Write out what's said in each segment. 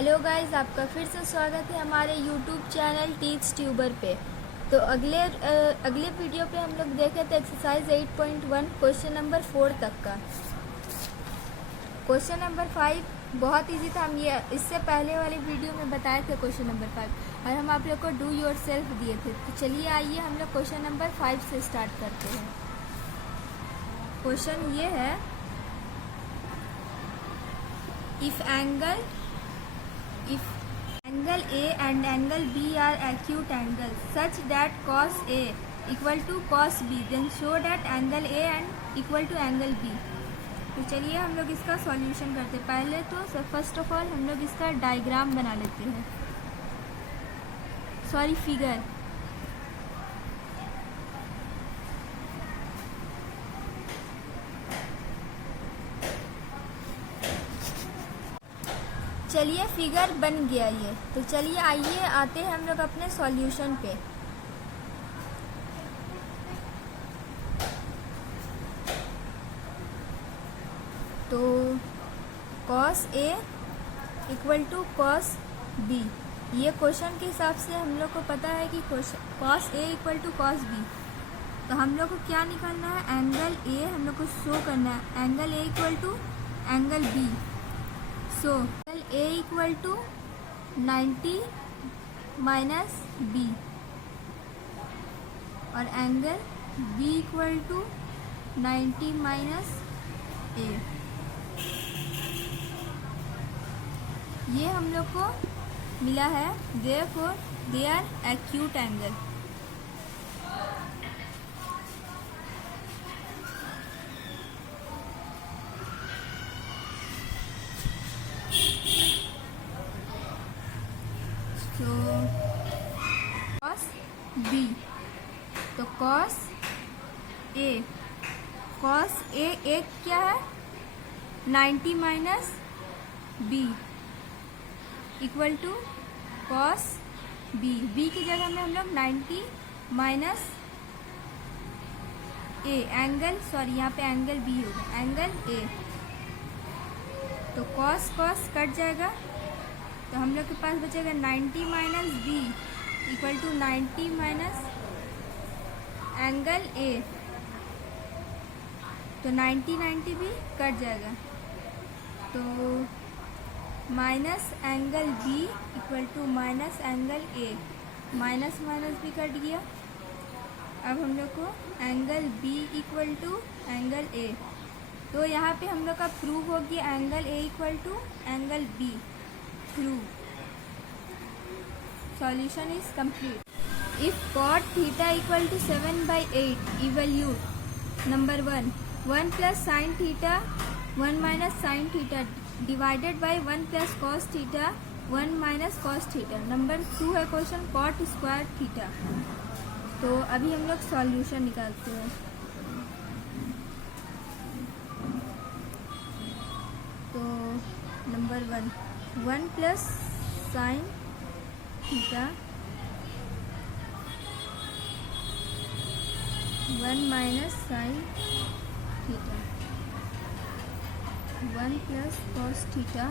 Hello guys, आपका फिर से स्वागत है हमारे यूट्यूब चैनल टीच ट्यूबर पे। तो अगले वीडियो पे हम लोग देखे थे एक्सरसाइज 8.1 क्वेश्चन नंबर 4 तक का। क्वेश्चन नंबर 5 बहुत इजी था। हम ये इससे पहले वाले वीडियो में बताए थे क्वेश्चन नंबर 5 और हम आप लोग को डू योर सेल्फ दिए थे। तो चलिए आइए हम लोग क्वेश्चन नंबर 5 से स्टार्ट करते हैं। क्वेश्चन ये है, if angle A and angle B are acute angles such that cos A equal to cos B, then show that angle A and equal to angle B। तो चलिए हम लोग इसका सॉल्यूशन करते हैं। पहले तो फर्स्ट ऑफ ऑल हम लोग इसका डायग्राम बना लेते हैं, सॉरी फिगर। चलिए फिगर बन गया ये। तो चलिए आइए आते हैं हम लोग अपने सॉल्यूशन पे। तो cos A equal to cos B, ये क्वेश्चन के हिसाब से हम लोग को पता है कि cos A equal to cos B। तो हम लोग को क्या निकालना है, एंगल A हम लोग को शो करना है, angle A equal to angle B। So angle A equal to 90 minus B और angle B equal to 90 minus A। ये हम लोग को मिला है, therefore they are acute angle. तो cos B, तो cos A एक क्या है, 90 minus B equal to cos B की जगह में हम लोग 90 माइनस A एंगल, सॉरी यहाँ पे एंगल B होगा, एंगल A। तो cos कट जाएगा, तो हम लोग के पास बचेगा 90 minus B equal to 90 minus angle A। तो 90 भी कट जाएगा, तो minus angle B equal to minus angle A, minus भी कट गया। अब हम लोग को angle B equal to angle A। तो यहाँ पे हम लोग का प्रूव हो गया angle A equal to angle B। Prove. Solution is complete. If cot theta equal to 7/8, evaluate number 1 plus sin theta 1 minus sin theta divided by 1 plus cos theta 1 minus cos theta। Number 2 है question cot square theta. तो अभी हम लोग solution निकालते हैं। तो number 1 plus sine theta 1 minus sine theta 1 plus cos theta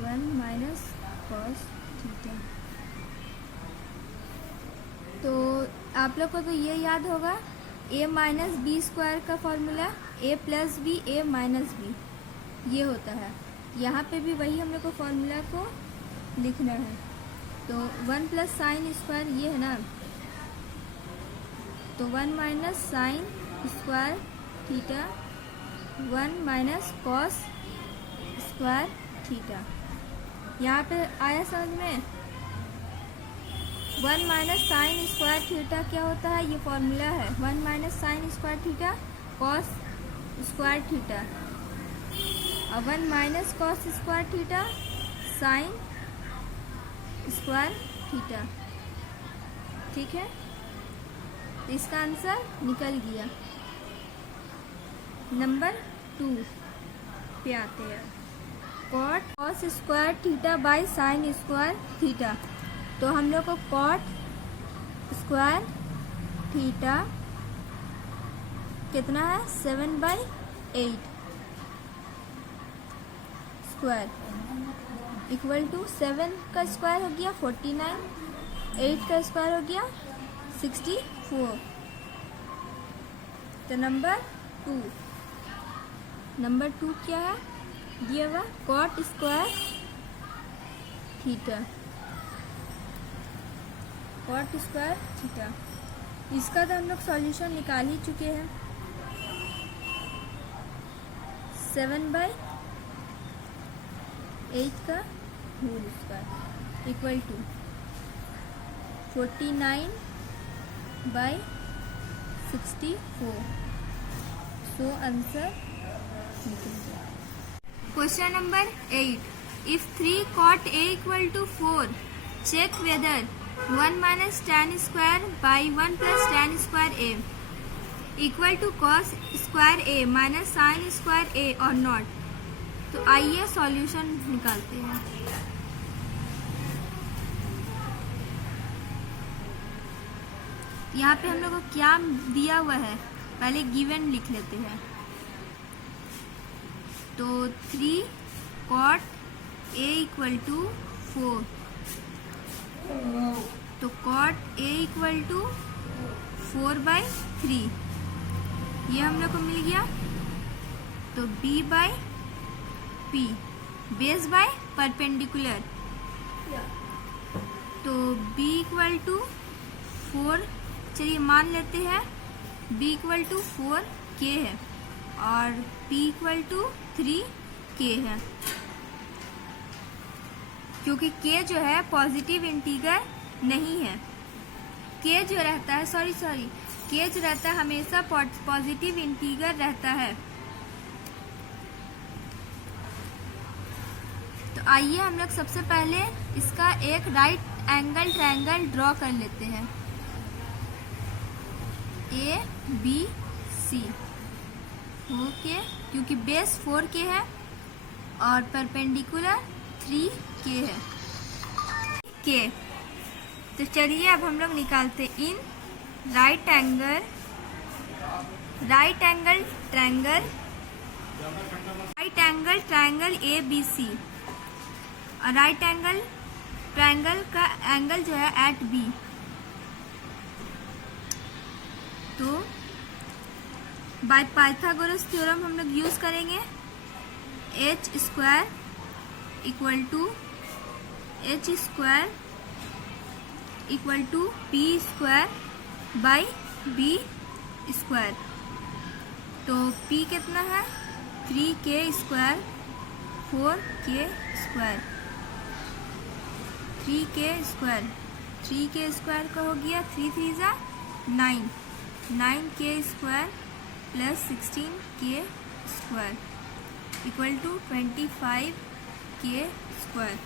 1 minus cos theta. तो आप लोग को तो ये याद होगा, a माइनस बी स्क्वायर का formula a plus B a minus B ये होता है। यहाँ पे भी वही हम लोग को फॉर्मूला को लिखना है। तो 1 प्लस साइन स्क्वायर ये है ना, तो 1 minus sine square theta 1 minus cos square theta. यहाँ पे आया समझ में। 1 माइनस साइन स्क्वायर थीटा क्या होता है, ये फॉर्मूला है, 1 minus sine square theta cos square theta और 1 minus cos square theta sine square theta. ठीक है, तो इसका आंसर निकल गया। नंबर 2 पे आते हैं, cot cos square theta by sine square theta. तो हम लोग को कॉट स्क्वायर थीटा कितना है, 7/8 स्क्वायर इक्वल टू 7 का स्क्वायर हो गया 49, 8 का स्क्वायर हो गया 64। तो नंबर टू क्या है दिया हुआ, cot square theta, cot square theta. इसका तो हम लोग सॉल्यूशन निकाल ही चुके हैं। 7/8 का whole square equal to 49/64। So answer निकल गया। Question number 8, if 3 cot A equal to 4, check whether 1 minus tan square by 1 plus tan square A equal to cos square A minus sin square A or not। तो आइए solution निकालते हैं। यहाँ पे हम लोग को क्या दिया हुआ है, पहले गिवन लिख लेते हैं। तो 3 cot A इक्वल टू 4, तो cot A इक्वल टू 4/3, ये हम लोग को मिल गया। तो B/P, बेस बाय परपेंडिकुलर, तो B इक्वल टू 4, चलिए मान लेते हैं B इक्वल टू 4K है और P इक्वल टू 3K है, क्योंकि K जो है पॉजिटिव इंटीगर नहीं है। K जो रहता है K जो रहता है हमेशा पॉजिटिव इंटीगर रहता है। तो आइए हम लोग सबसे पहले इसका एक राइट एंगल ट्रायंगल ड्रॉ कर लेते हैं, ABC, ओके, क्योंकि बेस 4K है और परपेंडिकुलर 3K है। K, तो चलिए अब हम लोग निकालते in right angle triangle ABC, और राइट एंगल ट्रायंगल का एंगल जो है एट B। तो बाय पाइथागोरस थ्योरम हम लोग यूज करेंगे, H square equal to P square by B square. तो P कितना है 3K square 4K square, 3K square का हो गया 3 3 जा 9, 9K square plus 16K square equal to 25K square.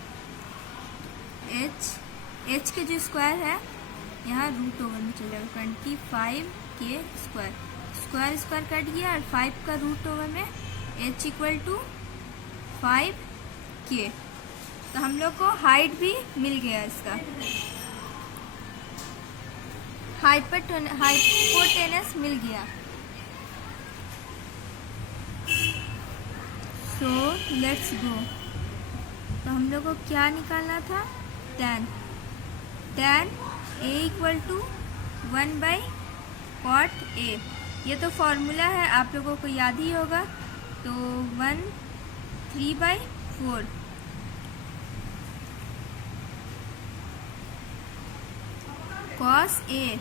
H के जो स्क्वायर है यहाँ रूट ओवर में चलेगा 25K स्क्वायर, स्क्वायर कट गया और 5 का रूट ओवर में H इक्वल टू 5K। तो हम लोग को हाइट भी मिल गया, इसका हाइपोटेनस मिल गया। So let's go. तो हम लोग को क्या निकालना था, tan A equal to 1/cot A, ये तो फॉर्मूला है आप लोगों को याद ही होगा। तो 3/4 cos A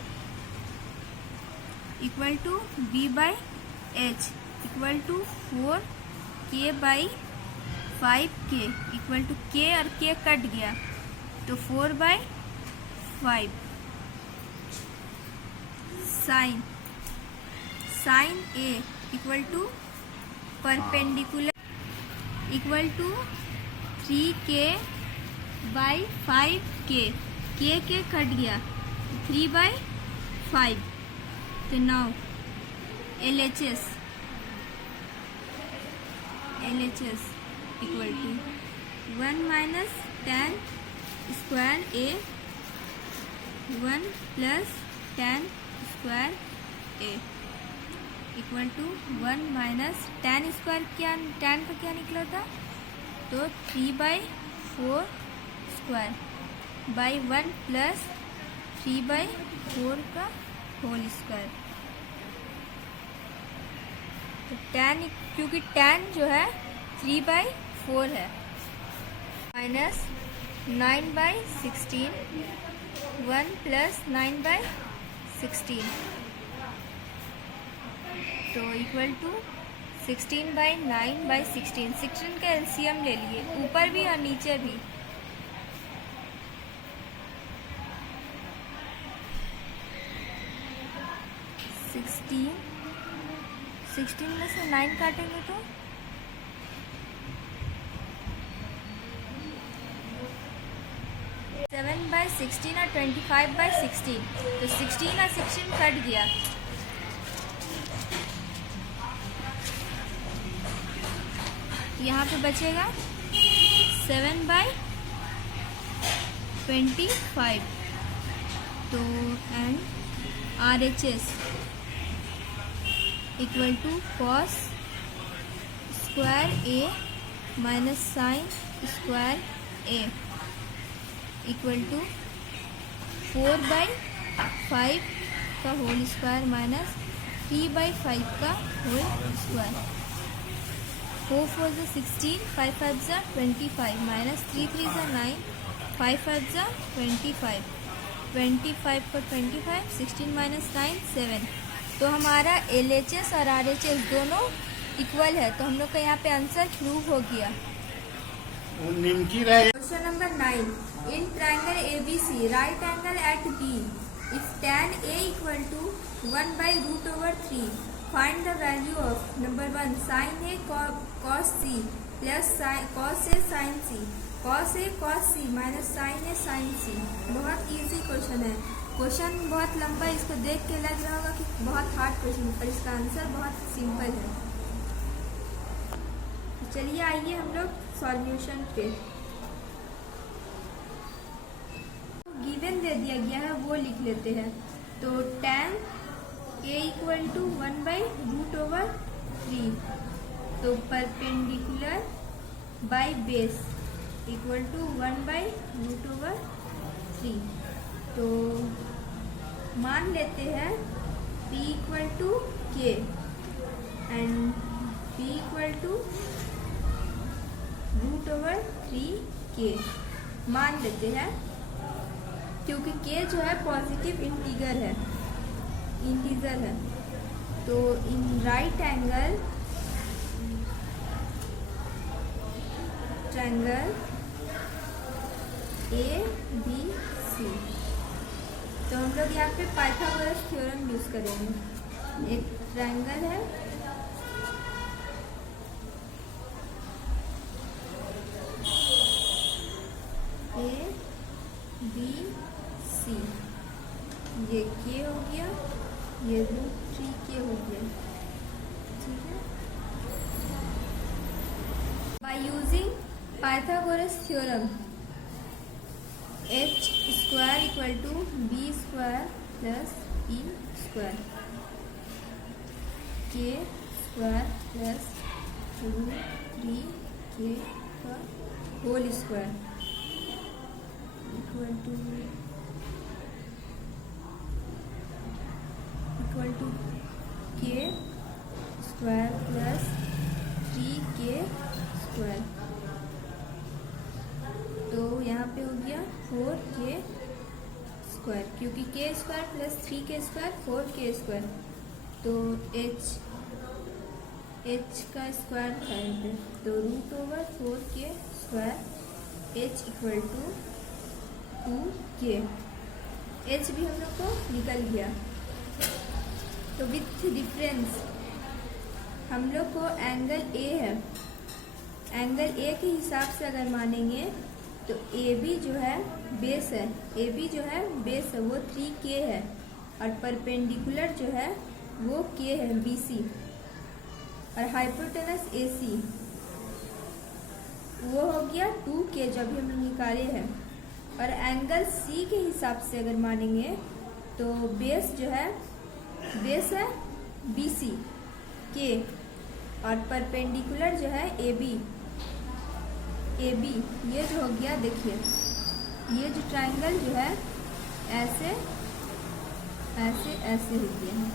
equal to B/H equal to 4K/5K equal to K और K कट गया तो 4/5। Sine A equal to perpendicular equal to 3K/5K, K cut गया 3/5। तो now LHS equal to 1 minus tan square A 1 plus tan square A equal to 1 minus tan square, tan का क्या निकला था तो 3/5 4 स्क्वायर बाई 1 प्लस 3/4 का whole square. तो tan, क्योंकि tan जो है 3/4 है, माइनस 9/16, 1 प्लस 9/16, तो इक्वल टू 16/9/16। 16 का एलसीएम ले लिए, ऊपर भी और नीचे भी। सिक्सटीन में से 9 काटेंगे तो 7/16 और 25/16, तो 16 और 16 कट गया। यहाँ पे बचेगा 7/25। तो and RHS equal to cos square A minus sine square A equal to 4/5 का होल स्क्वायर माइनस 3/5 का होल स्क्वायर। 4 4 = 16, 5 5 = 25, माइनस 3 3 = 9, 5 5 = 25, 25 को 25, 16 माइनस 9 7। तो हमारा LHS और RHS दोनों इक्वल है, तो हम लोग का यहाँ पे आंसर प्रूव हो गया। Question number 9, in triangle ABC right angle at B if tan A equal to 1/√3 find the value of number 1 sin A cos C plus cos A sin C, cos A cos C minus sin A sin C। बहुत easy question है। Question बहुत लंबा, इसको देख के लग रहा होगा कि बहुत हार्ड क्वेश्चन है, पर इसका आंसर बहुत सिंपल है। चलिए आइए हम लोग सॉल्यूशन पे। गिवन दे दिया गया है वो लिख लेते हैं। तो tan A इक्वल टू 1/√3, तो perpendicular by base equal to 1/√3। तो मान लेते हैं P equal to K and P equal to √3K मान लेते हैं, क्योंकि K जो है पॉजिटिव इंटीजर है। तो इन राइट एंगल ट्रायंगल ABC, तो हम लोग यहाँ पे पाइथागोरस थ्योरम यूज करेंगे। एक ट्रायंगल है ABC, ये K हो गया, ये √3K हो गया, ठीक है। By using Pythagoras theorem H square equal to B square plus E square, K square plus √3K का whole square equal to K square plus 3K square. तो यहाँ पे हो गया 4K स्क्वायर, क्योंकि K square plus 3K square 4K square. तो H का square था यहाँ पे, तो √4K square H equal to 2K। H भी हम लोग को निकल गया। तो विथ डिफरेंस हम लोग को एंगल A है, एंगल A के हिसाब से अगर मानेंगे तो AB जो है बेस है, AB जो है बेस है वो 3K है, और परपेंडिकुलर जो है वो K है BC, और हाइपोटेनस AC वो हो गया 2K जो अभी हम लोग निकाले हैं। और एंगल C के हिसाब से अगर मानेंगे तो बेस जो है BC K, और परपेंडिकुलर जो है AB ए बी, ये जो हो गया देखिए, ये जो ट्राइंगल जो है ऐसे ऐसे ऐसे हो गया है।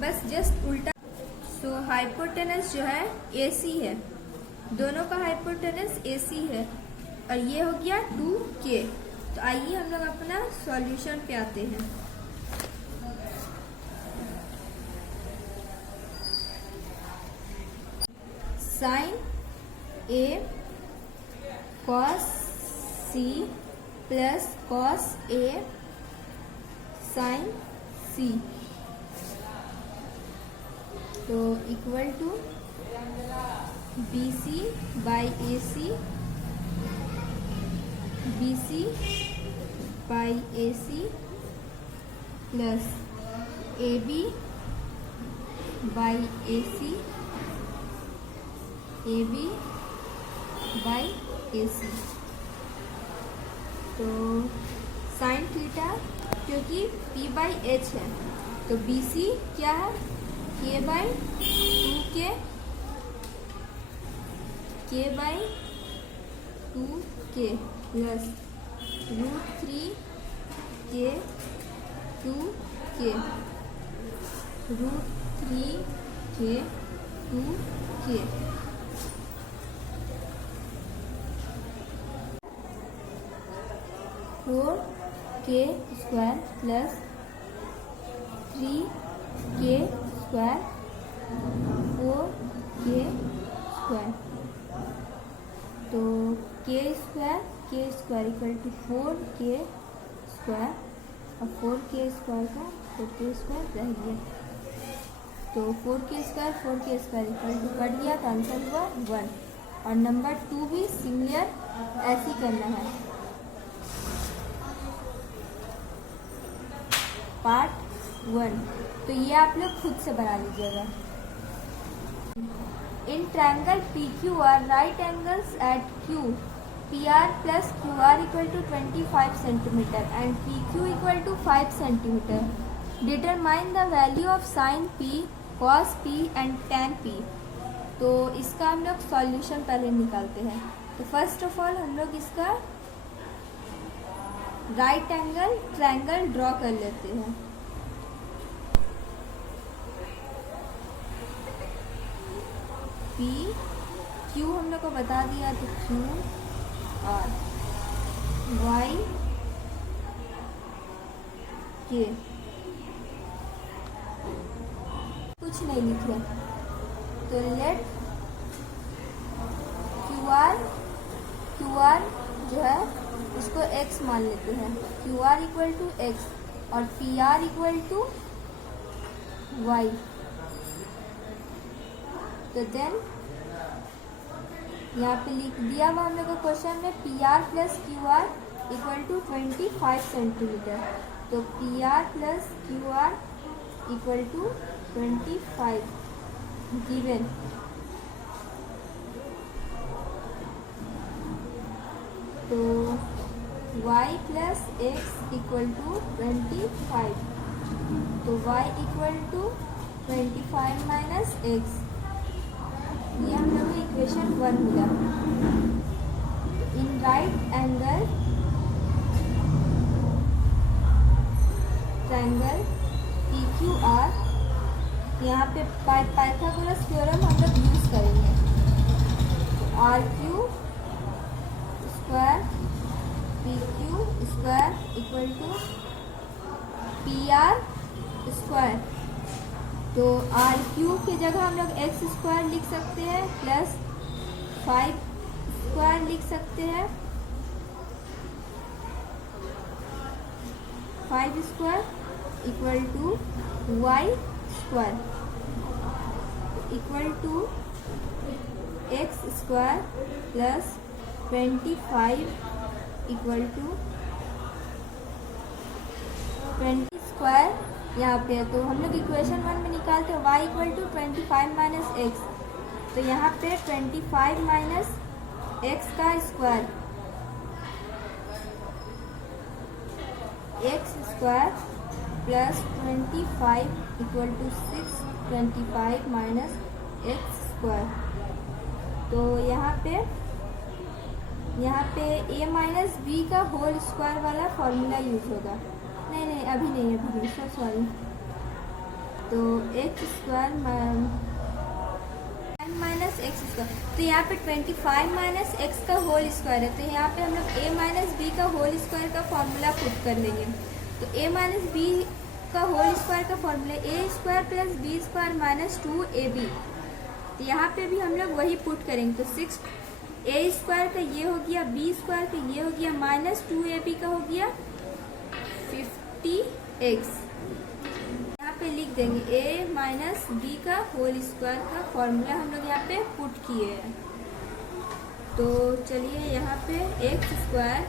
बस जस्ट उल्टा। सो हाइपोटेनस जो है AC है, दोनों का हाइपोटेनस AC है, और ये हो गया 2K। तो आइए हम लोग अपना सॉल्यूशन पे आते हैं। Sine A cos C plus cos A sin C, तो equal to BC by AC, BC by AC plus AB by AC, AB by AC। तो साइन थीटा क्योंकि P बाई H है, तो BC क्या है, K by 2K, K by 2K plus √3K 2K, √3K 2K। Four K square plus 3K square 4K square, तो K square equal to 4K square, और 4K square का 4K square रह गया, तो 4K square equal to cut गया, तो answer हुआ 1। और नंबर 2 भी सिमिलर ऐसे ही करना है। पार्ट 1, तो ये आप लोग खुद से बना लीजिएगा। In triangle PQR right angles at Q, PR plus QR equal to 25 centimetre and PQ equal to 5 centimetre. Determine the value of sine P, cos P and tan P। तो इसका हम लोग सॉल्यूशन पहले निकालते हैं। तो फर्स्ट ऑफ ऑल हम लोग इसका राइट एंगल ट्रायंगल ड्रॉ कर लेते हैं। P Q हम लोग को बता दिया, तो Q और Y K, कुछ नहीं लिखे, तो लेट QR जो है उसको x मान लेते हैं, QR इक्वल टू x और PR इक्वल टू y। तो देन यहाँ पे लिख दिया हुआ हम लोग को क्वेश्चन में PR plus QR equal to 25 centimetre, तो PR plus QR equal to 25 given. तो y plus x equal to 25, तो y equal to 25 minus x, ये हम लोग को इक्वेशन 1 मिला। In right angle triangle PQR, यहाँ पे पाइथागोरस थ्योरम हम लोग यूज करेंगे। RQ square PQ square equal to PR square, तो RQ की जगह हम लोग x स्क्वायर लिख सकते हैं प्लस 5 स्क्वायर लिख सकते हैं, 5 square equal to y square equal to x square plus 25 equal to 20 square यहाँ पे है, तो हम लोग इक्वेशन 1 में निकालते हैं y equal to 25 minus x, तो यहाँ पे 25 माइनस एक्स का square, x square plus 25 equal to 6, 25 minus x square. तो यहाँ पे ए माइनस बी का होल स्क्वायर वाला फॉर्मूला यूज होगा। नहीं अभी नहीं सॉरी। तो x square minus x square, तो यहाँ पे 25 माइनस एक्स का होल स्क्वायर है, तो यहाँ पे हम लोग ए माइनस बी का होल स्क्वायर का फॉर्मूला पुट कर लेंगे। तो ए माइनस बी का होल स्क्वायर का formula A square plus B square minus 2ab। तो यहाँ पे भी हम लोग वही पुट करेंगे। तो 6 ए स्क्वायर का ये हो गया, बी स्क्वायर का ये हो गया, माइनस 2ab का हो गया 50x। यहाँ पे लिख देंगे ए माइनस बी का होल स्क्वायर का फॉर्मूला हम लोग यहाँ पे पुट किए हैं। तो चलिए यहाँ पे x square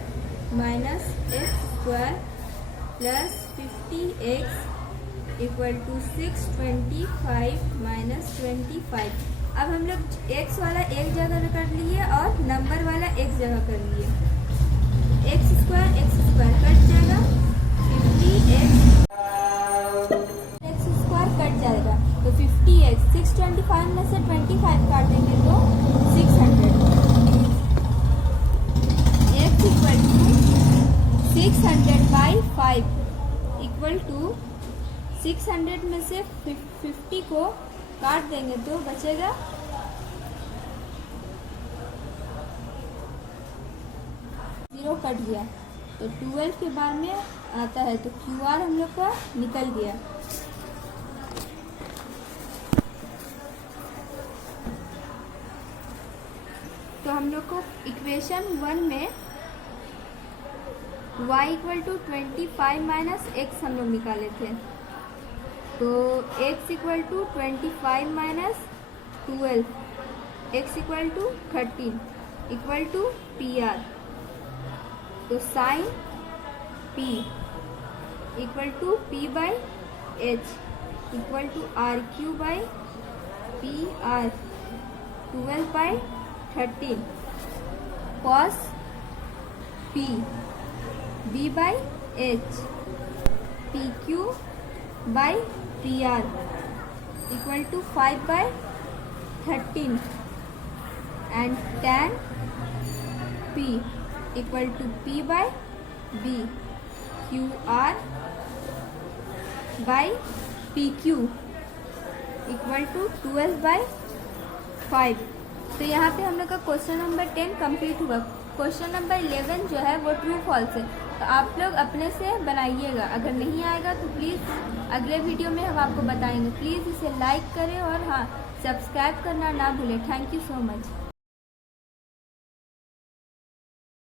minus x square plus 50x equal to 625 minus 25। अब हम लोग x वाला एक जगह कर लिए और नंबर वाला एक जगह कर लिए। एक्स स्क्वायर कट जाएगा, 50x स्क्वायर कट जाएगा, तो 50x 625 में से 25 काट देंगे तो 600। x equal to 600/5 equal to 600 में से 50 को काट देंगे तो बचेगा 0 कट गया। तो 12 के बाद में आता है, तो QR हम लोग का निकल गया। तो हम लोग को इक्वेशन 1 में y equal to 25 minus x हम लोग निकाले थे। तो x equal to 25 minus 12, x equal to 13 equal to PR। तो sine P equal to P/H equal to RQ/PR 12/13 cos P B/H PQ/PR equal to 5/13 and tan P equal to P/B QR/PQ equal to 12/5। तो यहाँ पे हम लोग का question number 10 complete हुआ। Question number 11 जो है वो ट्रू फॉल्स है, तो आप लोग अपने से बनाइएगा। अगर नहीं आएगा तो प्लीज़ अगले वीडियो में हम आपको बताएंगे। प्लीज़ इसे लाइक करें और हाँ, सब्सक्राइब करना ना भूलें। Thank you so much.